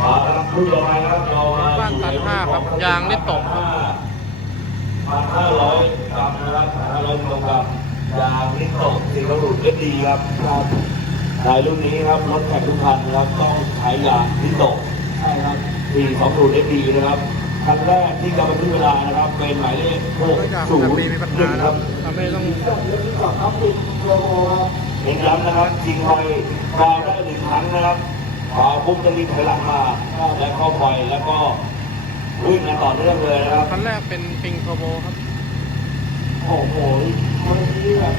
มาครับรุ่นต่อไปครับเรามาบ้านตันห้าครับยางนี่ตกครับพันห้าร้อยกรัมนะครับพันห้าร้อยกิโลกรัมยางนี่ตกสิ่งระบุเอสดีครับครับในรุ่นนี้ครับรถแข่งทุกคันนะครับต้องใช้ยางที่ตกใช่ครับปีสองสูตรเอสดีนะครับคันแรกที่กำลังขึ้นเวลานะครับเป็นหมายเลขหกศูนย์หนึ่งครับบทำให้ต้อง เน้นย้ำนะครับจริงไฟกาวได้หนึ่งครั้งนะครับพอปุ๊บจะรีบถอยหลังมาแล้วเข้าไฟแล้วก็วิ่งกันต่อเนื่องเลยนะครับคันแรกเป็นปิงโทโบครับโอ้โหวันนี้แบบ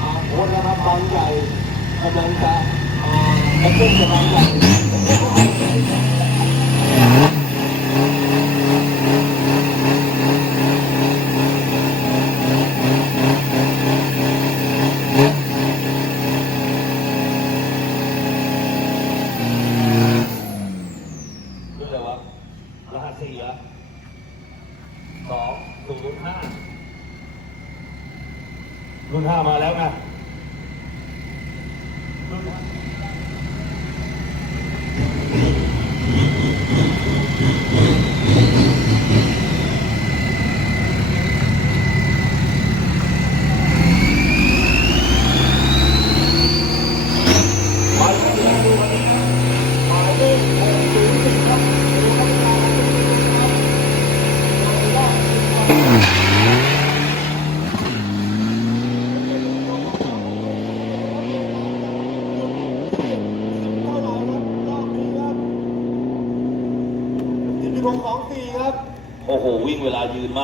อาโคนนะครับบางใหญ่กำลังจะอ่ากระตุ้นกับบางใหญ่ รู้เลยวะรหัสสี่เหรอ สองศูนย์ห้ารุ่นห้ามาแล้วไงรุ่นห้าหมายเลขที่ดูวันนี้นะหมายเลขหกศูนย์สี่ครับ สิบหกสองสี่ครับ โอ้โห วิ่งเวลายืนมาก